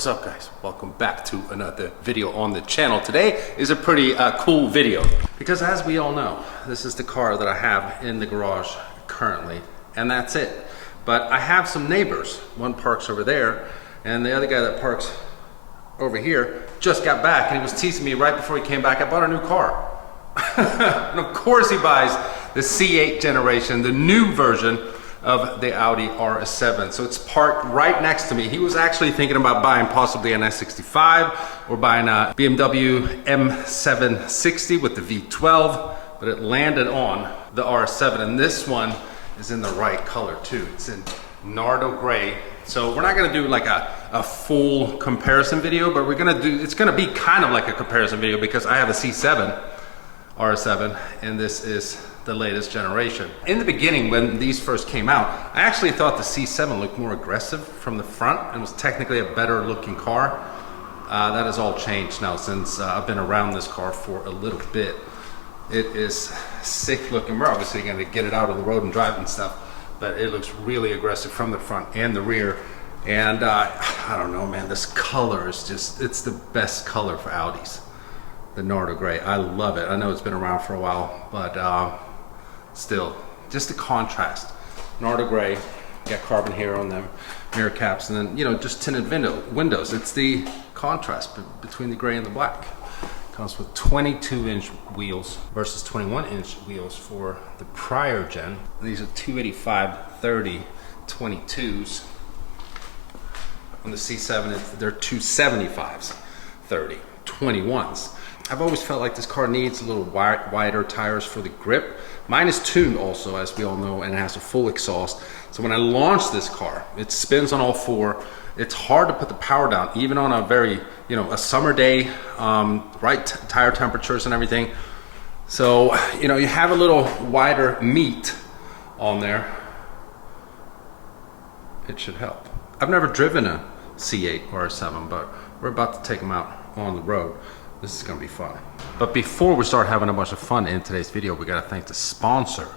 is up, guys? Welcome back to another video on the channel. Today is a pretty cool video because, as we all know, this is the car that I have in the garage currently, and that's it. But I have some neighbors. One parks over there, and the other guy that parks over here just got back, and he was teasing me right before he came back. I bought a new car. And of course he buys the C8 generation, the new version of the Audi RS7. So it's parked right next to me. He was actually thinking about buying possibly an S65 or buying a BMW M760 with the V12, but it landed on the RS7, and this one is in the right color too. It's in Nardo gray. So we're not gonna do like a full comparison video, but it's gonna be kind of like a comparison video because I have a C7 RS7 and this is the latest generation. In the beginning, when these first came out, I actually thought the C7 looked more aggressive from the front and was technically a better looking car. That has all changed now since I've been around this car for a little bit. It is sick looking. We're obviously gonna get it out on the road and drive and stuff, but it looks really aggressive from the front and the rear. And I don't know, man, this color is just, it's the best color for Audis. The Nardo gray, I love it. I know it's been around for a while, but still, just the contrast. Nardo gray, got carbon here on them mirror caps, and then, you know, just tinted windows. It's the contrast between the gray and the black. Comes with 22-inch wheels versus 21-inch wheels for the prior gen. These are 285/30 22s. On the C7, they're 275/30 21s. I've always felt like this car needs a little wider tires for the grip. Mine is tuned also, as we all know, and it has a full exhaust. So when I launched this car, it spins on all four. It's hard to put the power down, even on a very, you know, a summer day, right tire temperatures and everything. So, you know, you have a little wider meat on there. It should help. I've never driven a C8 or R7, but we're about to take them out on the road. This is gonna be fun. But before we start having a bunch of fun in today's video, we gotta thank the sponsor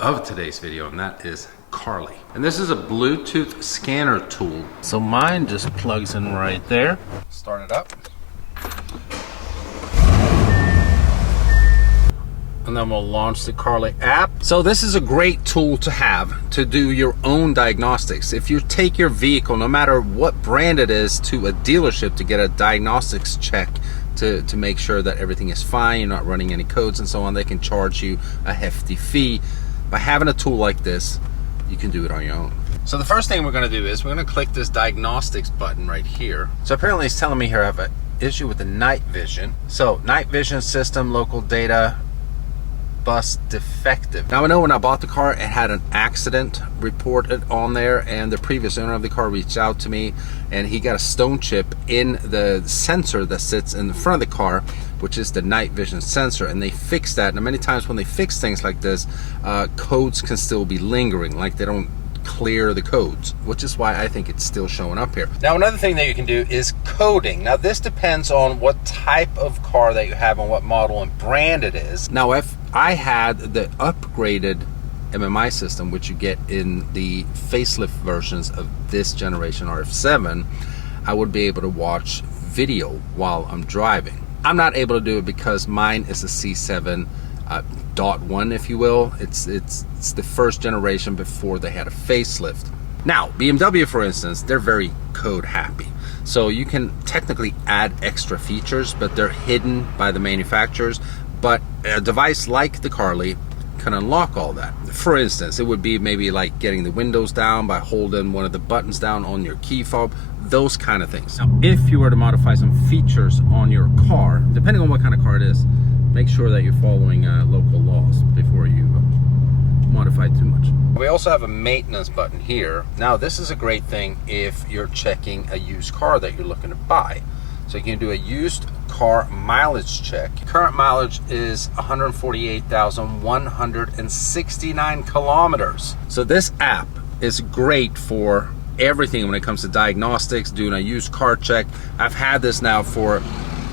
of today's video, and that is Carly. And this is a Bluetooth scanner tool. So mine just plugs in right there. Start it up. And then we'll launch the Carly app. So this is a great tool to have to do your own diagnostics. If you take your vehicle, no matter what brand it is, to a dealership to get a diagnostics check to make sure that everything is fine, you're not running any codes and so on, they can charge you a hefty fee. By having a tool like this, you can do it on your own. So the first thing we're gonna do is we're gonna click this diagnostics button right here. So apparently it's telling me here I have an issue with the night vision. So night vision system, local data, bus defective. Now I know when I bought the car, it had an accident reported on there, and the previous owner of the car reached out to me, and he got a stone chip in the sensor that sits in the front of the car, which is the night vision sensor, and they fixed that. Now many times when they fix things like this, codes can still be lingering, like they don't clear the codes, which is why I think it's still showing up here. Now another thing that you can do is coding. Now this depends on what type of car that you have and what model and brand it is. Now if I had the upgraded MMI system, which you get in the facelift versions of this generation RS7, I would be able to watch video while I'm driving. I'm not able to do it because mine is a C7 .1, if you will. It's the first generation before they had a facelift. Now BMW, for instance, they're very code happy, so you can technically add extra features, but they're hidden by the manufacturers. But a device like the Carly can unlock all that. For instance, it would be maybe like getting the windows down by holding one of the buttons down on your key fob, those kind of things. Now, if you were to modify some features on your car, depending on what kind of car it is, make sure that you're following local laws before you modify too much. We also have a maintenance button here. Now this is a great thing if you're checking a used car that you're looking to buy. So you can do a used car mileage check. Current mileage is 148,169 kilometers. So this app is great for everything when it comes to diagnostics, doing a used car check. I've had this now for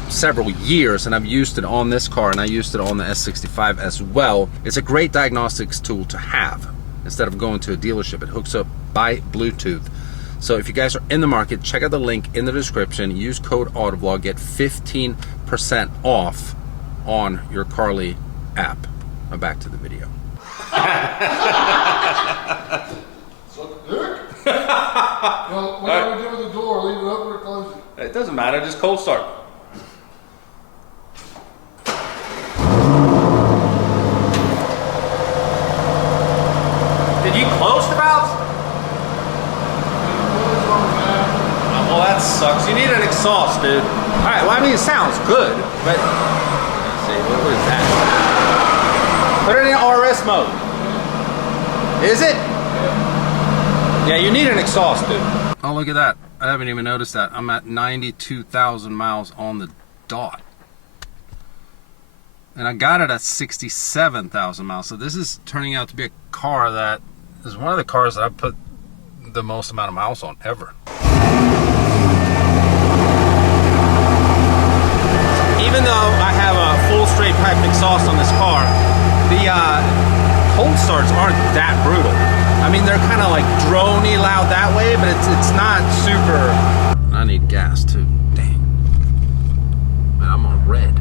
several years, and I've used it on this car, and I used it on the S65 as well. It's a great diagnostics tool to have instead of going to a dealership. It hooks up by Bluetooth, So if you guys are in the market, check out the link in the description. Use code AutoVlog, get 15% off on your Carly app. Now back to the video. Suck dick? Well, what do we do with the door? Leave it open or close it? It doesn't matter, just cold start. Did you close the valves? Well, that sucks. You need an exhaust, dude. All right, well, I mean, it sounds good, but let's see, what is that? Put it in RS mode. Is it? Yeah, you need an exhaust, dude. Oh, look at that. I haven't even noticed that. I'm at 92,000 miles on the dot. And I got it at 67,000 miles. So this is turning out to be a car that is one of the cars that I've put the most amount of miles on ever. Even though I have a full straight pipe exhaust on this car, the cold starts aren't that brutal. I mean, they're kind of like drony loud that way, but it's not super. I need gas too. Dang. Man, I'm on red.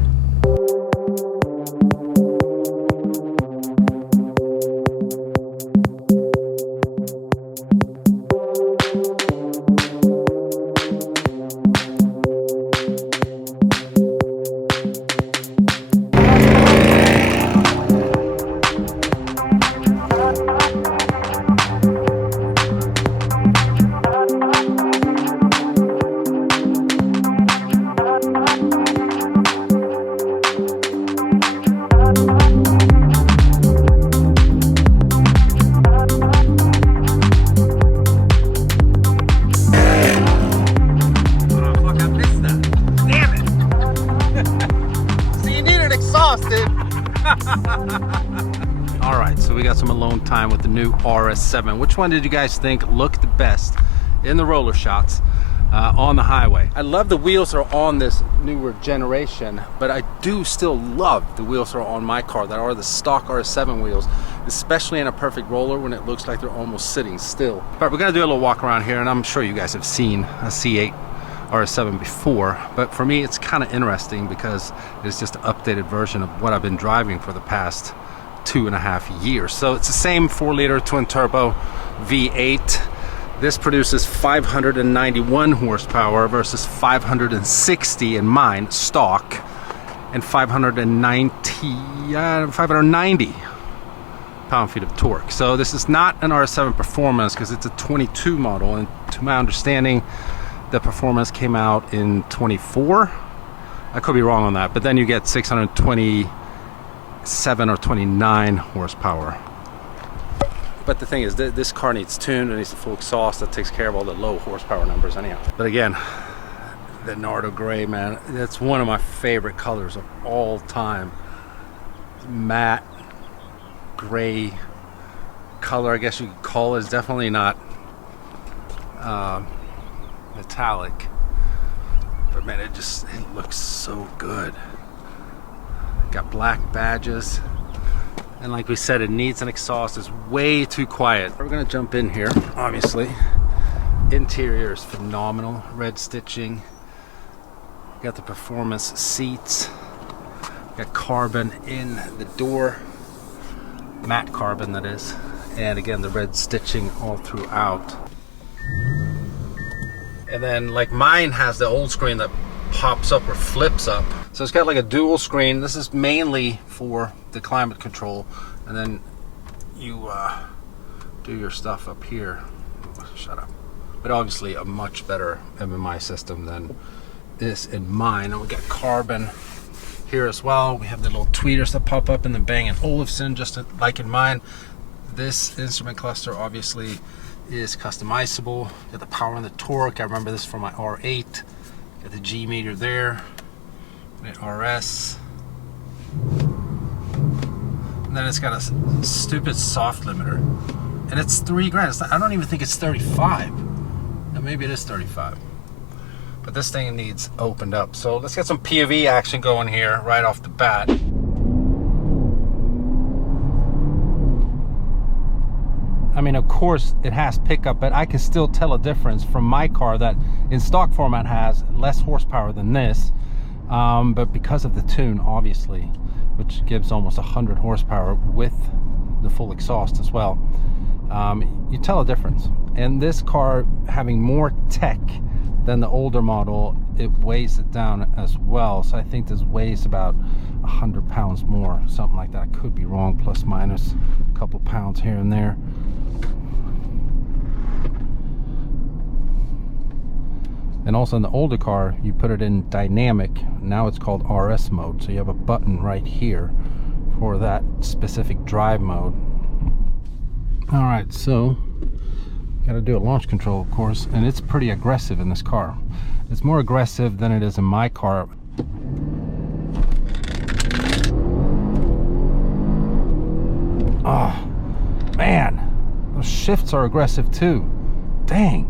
All right, so we got some alone time with the new RS7. Which one did you guys think looked the best in the roller shots on the highway? I love the wheels that are on this newer generation, but I do still love the wheels that are on my car that are the stock RS7 wheels, especially in a perfect roller when it looks like they're almost sitting still. All right, we're gonna do a little walk around here, and I'm sure you guys have seen a C8 RS7 before, but for me it's kind of interesting because it's just an updated version of what I've been driving for the past 2.5 years. So it's the same 4-liter twin turbo V8. This produces 591 horsepower versus 560 in mine stock, and 590 pound-feet of torque. So this is not an RS7 Performance because it's a 22 model, and to my understanding the Performance came out in 24. I could be wrong on that, but then you get 627 or 29 horsepower. But the thing is, this car needs tuned, it needs a full exhaust that takes care of all the low horsepower numbers anyhow. But again, the Nardo gray, man, that's one of my favorite colors of all time. Matte gray color, I guess you could call it. It's definitely not metallic, but man, it looks so good. Got black badges, and like we said, it needs an exhaust. It's way too quiet. We're gonna jump in here. Obviously, interior is phenomenal. Red stitching. Got the Performance seats. Got carbon in the door, matte carbon that is, and again the red stitching all throughout. And then, like, mine has the old screen that pops up or flips up. So it's got like a dual screen. This is mainly for the climate control. And then you do your stuff up here. Shut up. But obviously a much better MMI system than this in mine. And we got carbon here as well. We have the little tweeters that pop up in the Bang & Olufsen, just like in mine. This instrument cluster obviously is customizable. Got the power and the torque. I remember this from my R8. Got the G meter there. Got RS. And then it's got a stupid soft limiter. And it's $3,000. I don't even think it's 35. Now maybe it is 35. But this thing needs opened up. So let's get some POV action going here right off the bat. I I mean, of course it has pickup, but I can still tell a difference from my car that in stock format has less horsepower than this, but because of the tune, obviously, which gives almost 100 horsepower with the full exhaust as well, you tell a difference. And this car having more tech than the older model, it weighs it down as well. So I think this weighs about 100 pounds more, something like that. I could be wrong, plus minus a couple pounds here and there. And also in the older car, you put it in dynamic. Now it's called RS mode. So you have a button right here for that specific drive mode. All right, so got to do a launch control, of course, and it's pretty aggressive in this car. It's more aggressive than it is in my car. Oh man, those shifts are aggressive too. Dang,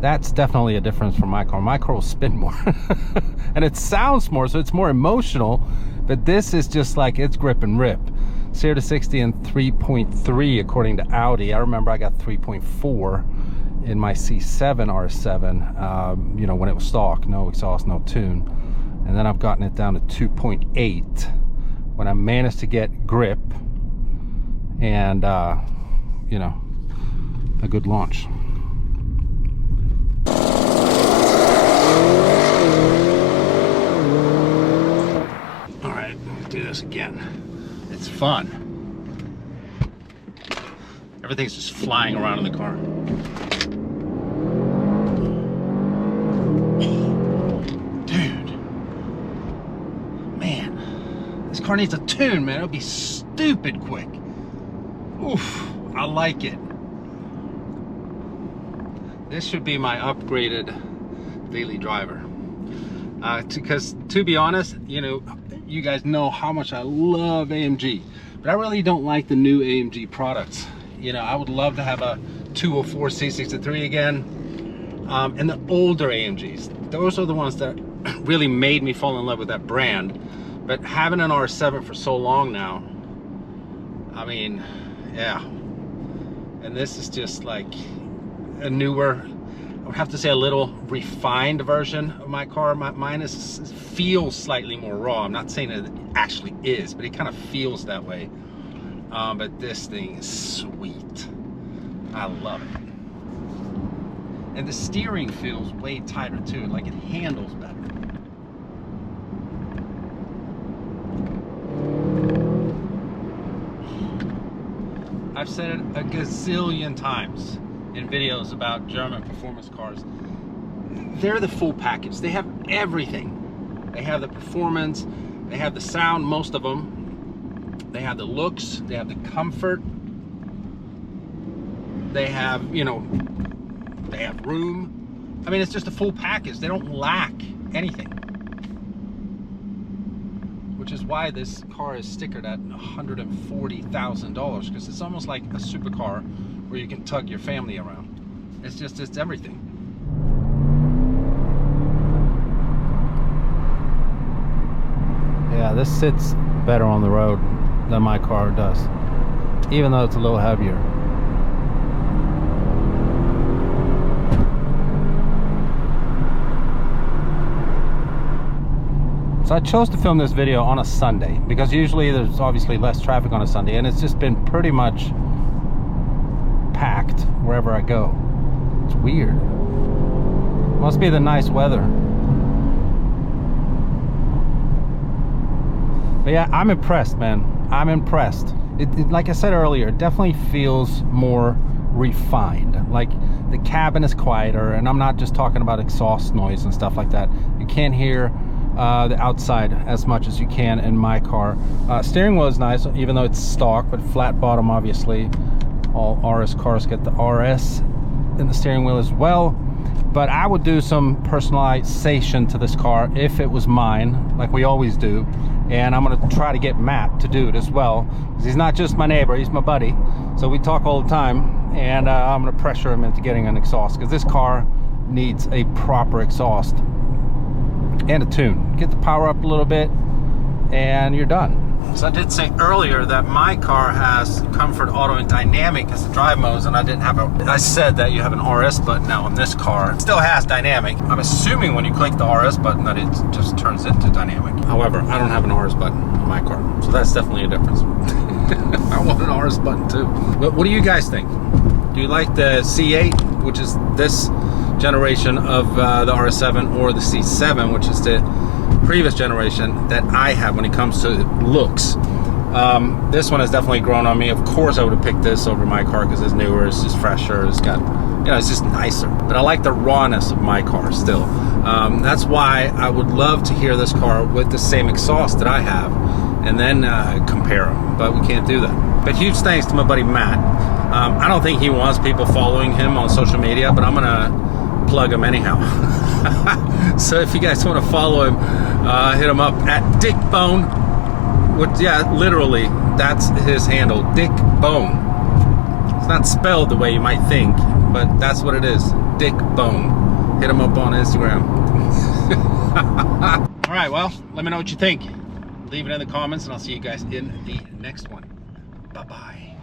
that's definitely a difference from my car. My car will spin more and it sounds more, so it's more emotional, but this is just like, it's grip and rip. 0 to 60 in 3.3 according to Audi. I remember I got 3.4 in my C7 RS7, you know, when it was stock, no exhaust, no tune. And then I've gotten it down to 2.8 when I managed to get grip and, you know, a good launch. All right, let's do this again. It's fun. Everything's just flying around in the car. Dude. Man. This car needs a tune, man. It'll be stupid quick. Oof. I like it. This should be my upgraded daily driver. Because to be honest, you know, you guys know how much I love AMG, but I really don't like the new AMG products. You know, I would love to have a 204 C63 again, and the older AMGs. Those are the ones that really made me fall in love with that brand. But having an RS7 for so long now, I mean, yeah. And this is just like a newer, I would have to say a little refined version of my car. Mine feels slightly more raw. I'm not saying that it actually is, but it kind of feels that way. But this thing is sweet. I love it. And the steering feels way tighter too, like it handles better. I've said it a gazillion times in videos about German performance cars. They're the full package. They have everything. They have the performance, they have the sound, most of them. They have the looks, they have the comfort. They have, you know, they have room. I mean, it's just a full package. They don't lack anything. Which is why this car is stickered at $140,000, because it's almost like a supercar where you can tug your family around. It's everything. Yeah, this sits better on the road than my car does, even though it's a little heavier. So I chose to film this video on a Sunday because usually there's obviously less traffic on a Sunday, and it's just been pretty much packed wherever I go. It's weird. Must be the nice weather. But yeah, I'm impressed, man. I'm impressed. It, like I said earlier, it definitely feels more refined. Like the cabin is quieter, and I'm not just talking about exhaust noise and stuff like that. You can't hear the outside as much as you can in my car. Steering wheel is nice, even though it's stock, but flat bottom, obviously. All RS cars get the RS in the steering wheel as well. But I would do some personalization to this car if it was mine, like we always do. And I'm gonna try to get Matt to do it as well, because he's not just my neighbor, he's my buddy. So we talk all the time, and I'm gonna pressure him into getting an exhaust, because this car needs a proper exhaust and a tune. Get the power up a little bit and you're done. So I did say earlier that my car has comfort, auto, and dynamic as the drive modes, and I didn't have I said that you have an RS button now on this car. It still has dynamic. I'm assuming when you click the RS button that it just turns into dynamic. However, I don't have an RS button on my car, so that's definitely a difference. I want an RS button too. But what do you guys think? Do you like the C8, which is this generation of the RS7, or the C7, which is the previous generation that I have when it comes to looks? This one has definitely grown on me. Of course I would have picked this over my car because it's newer, it's just fresher, it's got, you know, it's just nicer. But I like the rawness of my car still. That's why I would love to hear this car with the same exhaust that I have, and then compare them, but we can't do that. But huge thanks to my buddy Matt. I don't think he wants people following him on social media, but I'm gonna plug him anyhow. So if you guys want to follow him, hit him up at Dickbone. Which, yeah, literally, that's his handle, Dickbone. It's not spelled the way you might think, but that's what it is, Dickbone. Hit him up on Instagram. All right, well, let me know what you think. Leave it in the comments, and I'll see you guys in the next one. Bye-bye.